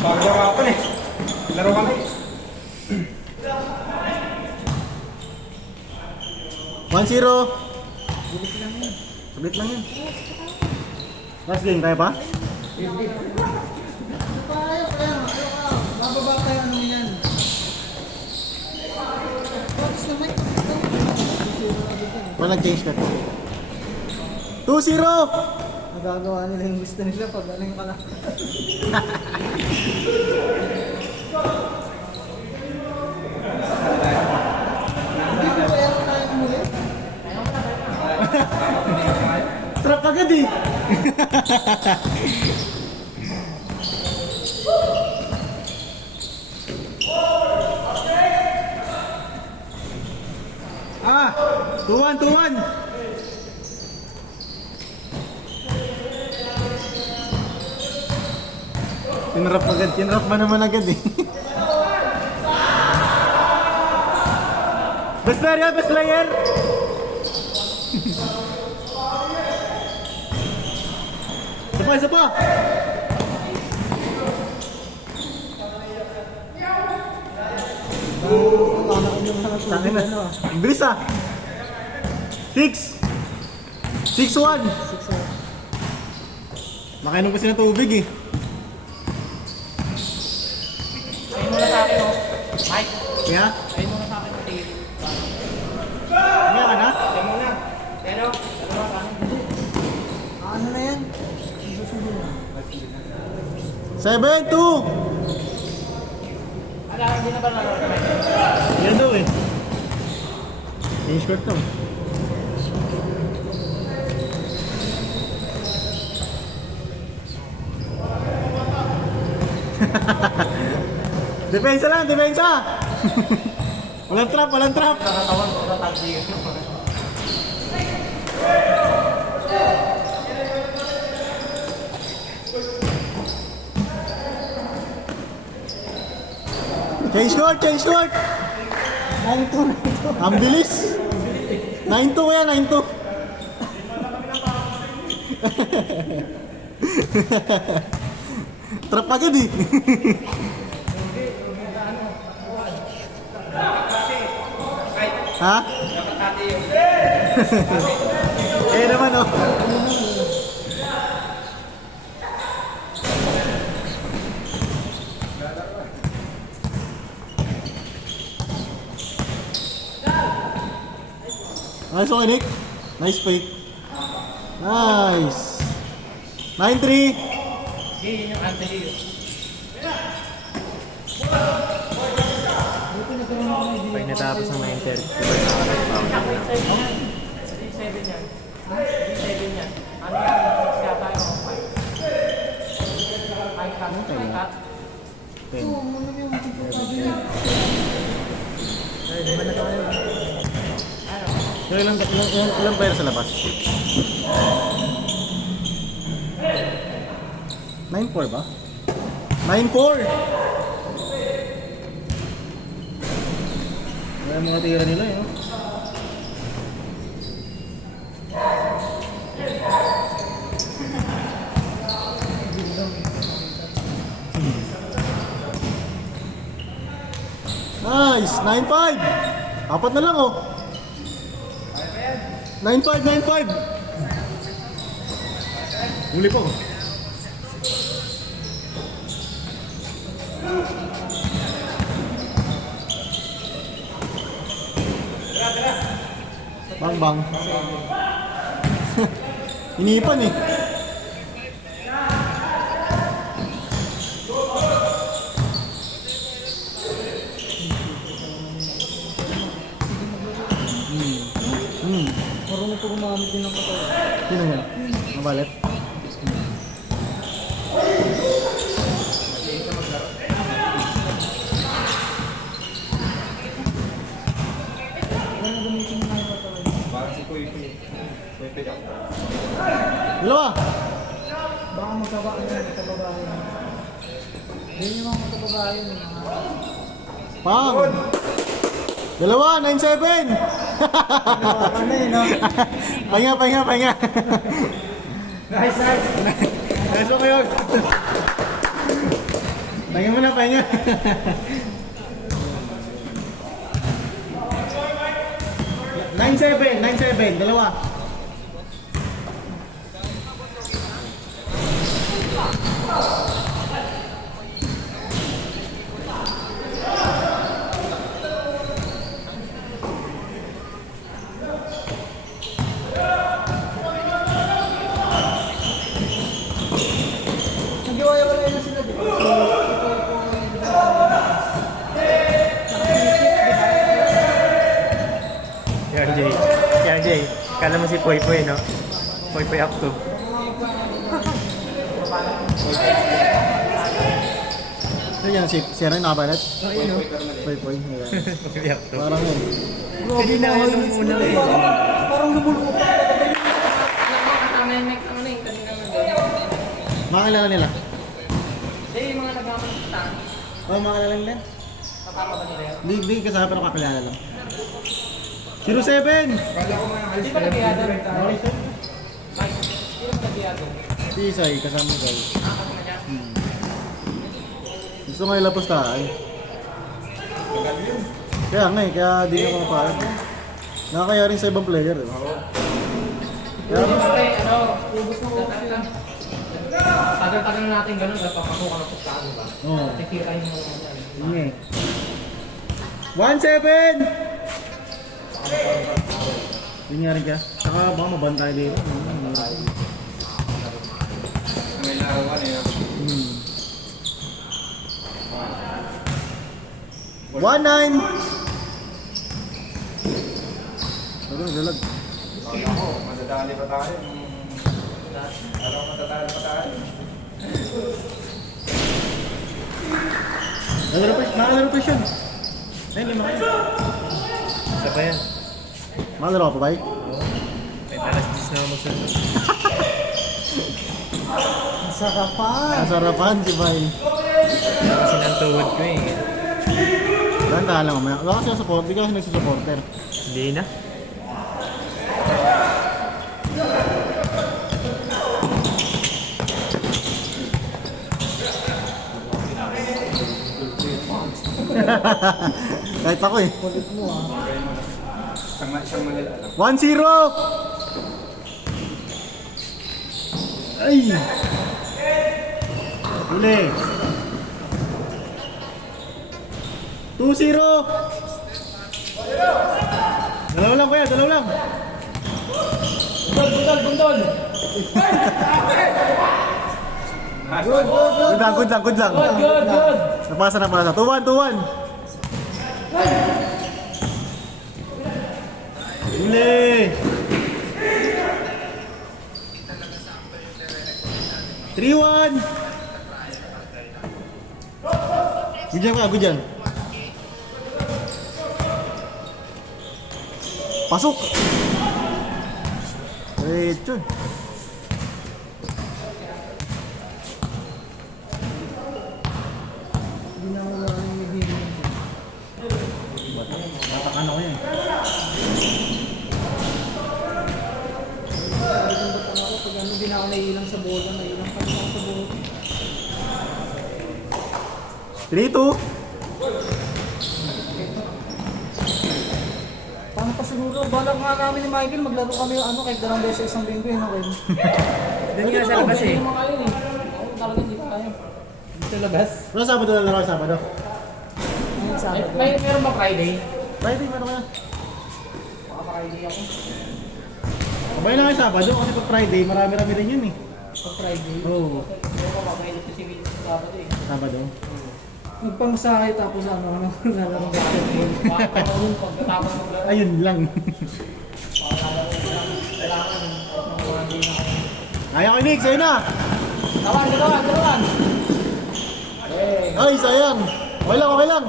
Pagdarapan eh. Laro kami. 1-0. Sabit lang yan. Last game, kaya pa? Bababa tayo ano yan. Tapos naman. Wala change ka. 2-0. Magagawa nila yung gusto nila pag galing ka lang. Hindi ko kaya tayo muli. Trap agad eh. Ah, 2-1, 2-1. Tinrap agad, tinrap ba naman agad eh. Best player yan, best player. Isa pa. Tangin na. Ang bilis ah. 6. 6-1. Makainom kasi ng tubig eh. Ayun muna sa akin, oh. Mike, Kaya? ayun muna sa akin, Tiri. Kaya ka na? Ayun muna. Pero, dalawa ka. Ano na yan? 7-2. Ala, hindi na ba laro? Yan daw eh. Change court to. Depensa lang, depensa! Walang trap, walang trap! Nakatawan ko sa tagdi. Change court, change court! 9-2. Ang bilis! 9-2 kaya, 9-2. Trap agad eh. Ha? Eh naman oh. Nice one, Nick. Nice fake. Nice. 9-3. Yun yung anti-hero. Pag natapos ng 9-30. 3-7 yan. 3-7 yan. Ano yan? Siya tayo, 5. 5 cut. 5 cut. 10. Ay, di ba na tayo? Ilang player sa labas? 9-4 ba? 9-4! Kaya mga tira nila eh. Nice! 9-5! Apat na lang oh! 9-5, 9-5! Huli po. Bang bang. Inipan eh. Marunong ko gumamit din ng katawan. Sino yan? Mabalit? Ano gamitin mo ng katawan? Parang si Kuya Kuya. Dalawa! Baka magkabaan yung magkababae. Hindi yung mga magkababae yung mga... Pang! Dalawa! 9-7! Ano yun, no? Pahinga, pahinga, pahinga! Nice, nice. Nice one kayo! Pahinga mo na, pahinga. Nine seven, dalawa. Nag-iwaya-wala na sila, di ba? Yan, Jay. Kala mo si Poy Poy, no? Poy Poy up to. Ito yan, si Aaron nakabalat? Poy. Poy up to. Parang yun. Grabe na ako yung una eh. Parang lumulubog pa talaga yun. Makakilala nila? Jay, yung mga nagmamanita. Oo, makakilala nila. Kasama ba nila yun? Hindi kasama pero kakilala lang. 07! Kala ko mga Di alis ba nagiyado? Okay, sir. Mike, di ba nagiyado? Si Isay, kasama ko. Nakakasama niya. Gusto nga ilapos tayo. Kaya nga eh, kaya di na kumapayag. Nakakaya rin sa ibang player. Eh. Kaya mas... Tagal-tagal na natin ganun, papakuha ng pustahan, di ba? Oo. Tikira yung mga yan. Yun eh. 1-7! Yun nga rin ka. Saka baka mabantay dito. may larawan eh. 1-9! Dalag. Kala ko, madadali pa tayo. Kala ko madadali pa tayo. Makalaro pa siya. Ay, hindi makaya. Isa pa yan. Makalaro pa ba eh? May alas 10 na ako magsunod. Sarapan. Masarapan si Bay. Kasi ng tuhod ko eh. Ganda lang mamaya. Wala kasi support. Hindi kasi nagsusupporter. Hindi na. Kahit ako eh. Kulit mo ah. Siyang malala lang. 1-0! Ay! Uli! 2-0! Dalawa lang kuya, dalawa lang! Bundol! Good lang. Good! Napasa. 2-1. Uli! 3-1! Good yan. Pasok! Diretso. Hindi na ako wala yung naghihiling. Natakan ako yan. Pag ano, hindi na ako naiilang sa bola, naiilang pa rin ako sa bola. 3-2. Paano pa siguro? Balak nga namin ni Michael, maglaro kami yung ano, kahit dalawang beses sa isang linggo yun, okay? Doon nga sa labas eh. Hindi naman kayo eh. Ako talaga hindi kaya. Sa labas? Wala Sabado na lang Sabado. Ayun sa akin. Meron ba Friday? Friday, meron ka na. Baka Friday ako. Sabay na kayo Sabado kasi pag Friday, marami-rami rin yun eh. Pag Friday. Oo. Pero ko makainit si Will sa Sabado eh. Sabado. Nagpamasahe tapos ano, nalaro basketball. Baka noon pagkatapos maglaro. Ayun lang. Kailangan ng mga hindi na kayo. Ayaw ko, Nick. Sa'yo na. Dalawan! Ay, sayang. Okay lang.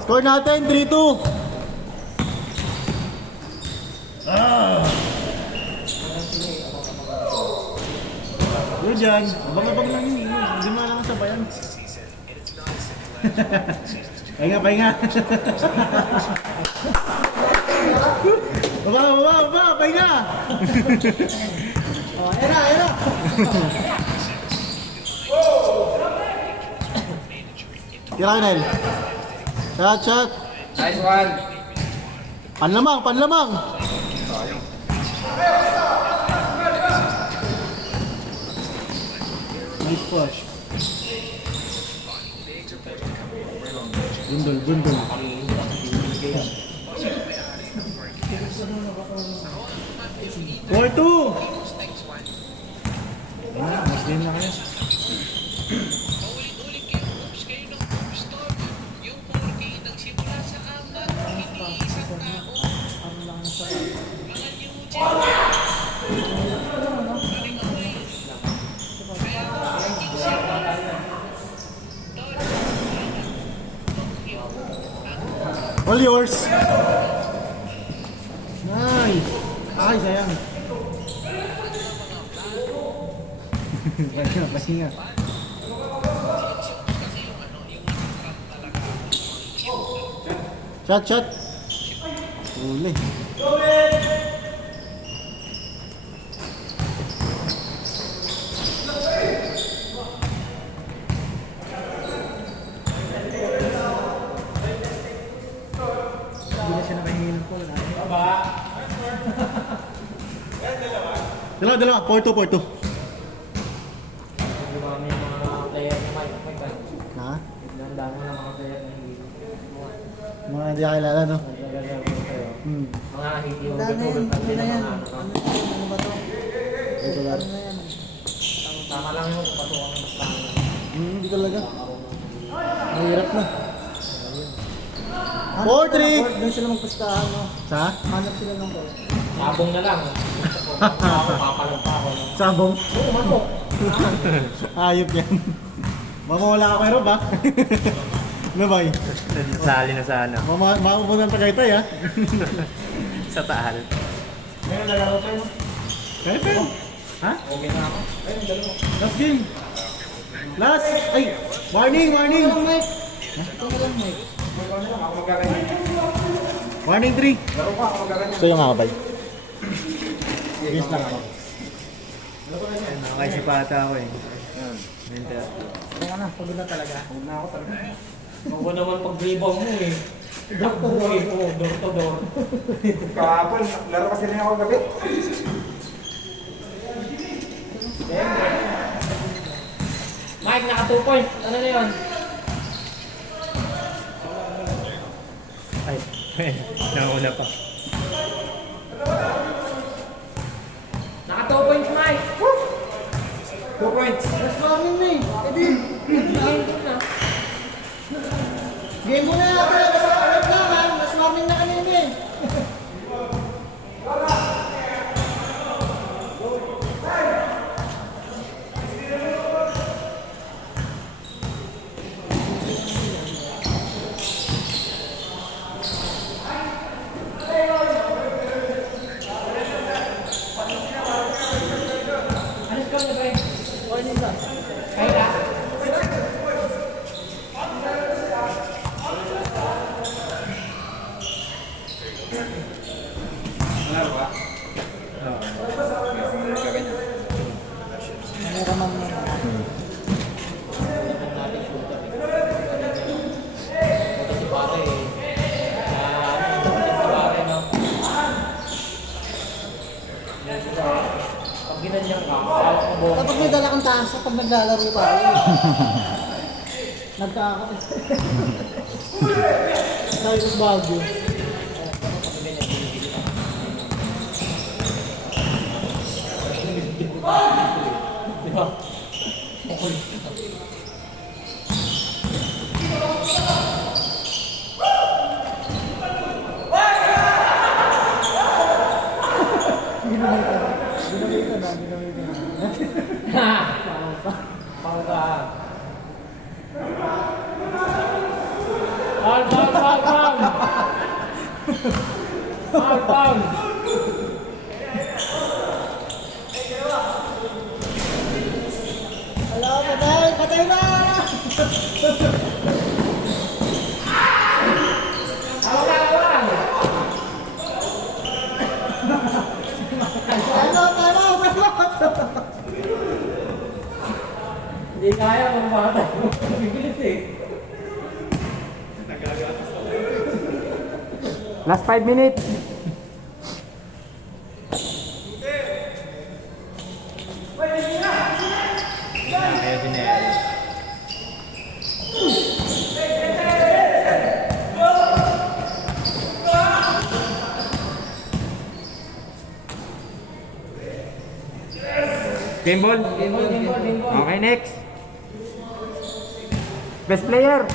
Score natin, 3-2. Yun dyan. Abang-abang lang yun. Hindi mo alam ang sabayan. Pahinga. Baba, pahinga. Oh, era! Tira ka, Nel. Shot, shot. Nice one. Panlamang, panlamang. Sayang. Nice push. Gundol, gundol. 4-2! Mas game na kayo. All yours. Nice. Ay, sayang. Pahinga, pahinga. Shot, shot. Uli. Hindi na siya nakahingi ng call. Dalawa, dalawa. 4-2, 4-2. Dumami yung mga player ni Mike. Ha? Ang dami ng mga player na hindi. Mga hindi kakilala, no? Mga hindi mo Wala na yan. Ano na yan? Ano ba to? Ito lang. Ano na yan? Tama lang yung patuwang ng bastang. Hindi talaga. Mahirap na. 4-3. Doon sila magpustahan, no? Sa? Hanap sila ng call. Sabong na lang. Ako papalag pa ako. Sabong. Ayop yan. Mamawala ka pero ba? Ano ba yun? Sali na sa ano. Mamapunta ng Tagaytay, ha? Sa Taal. Ngayon, nalaro tayo. Kaya tayo. Ha? Okay na ako. Last game. Last. Ay! Warning, warning! Ito na lang, Mike. Ako magaganyan. Warning 3. Laro ka, ako magaganyan. So yung kakabay. Yes lang ako. Nakakaisipata ako eh. Kaya na, pagod na talaga. Huwag na ako talaga. Ako naman pag-rebound mo eh. Door to door. Kahapon, laro kasi rin ako gabi. Mike, naka 2 points. Ano na yun? Ay, nauna pa. Naka 2 points, Mike! 2 points. Last warning na eh. Edi, game mo na yata. Alam na ha. Last warning na kanina eh. Warning ka. Laro ka? Kameraman mo. Pag ginanyan ka, Dapat may dala kang tasa pag naglalaro tayo. Nagkakakas. Tayo sa Baguio. di ba? Ginamit ka na. Pau ka. Pound! Wala, patay! Patay na! Hindi kaya kung bata. Bibilis eh. Last 5 minutes. Kaya Junel. Game ball. Okay, next. Best player.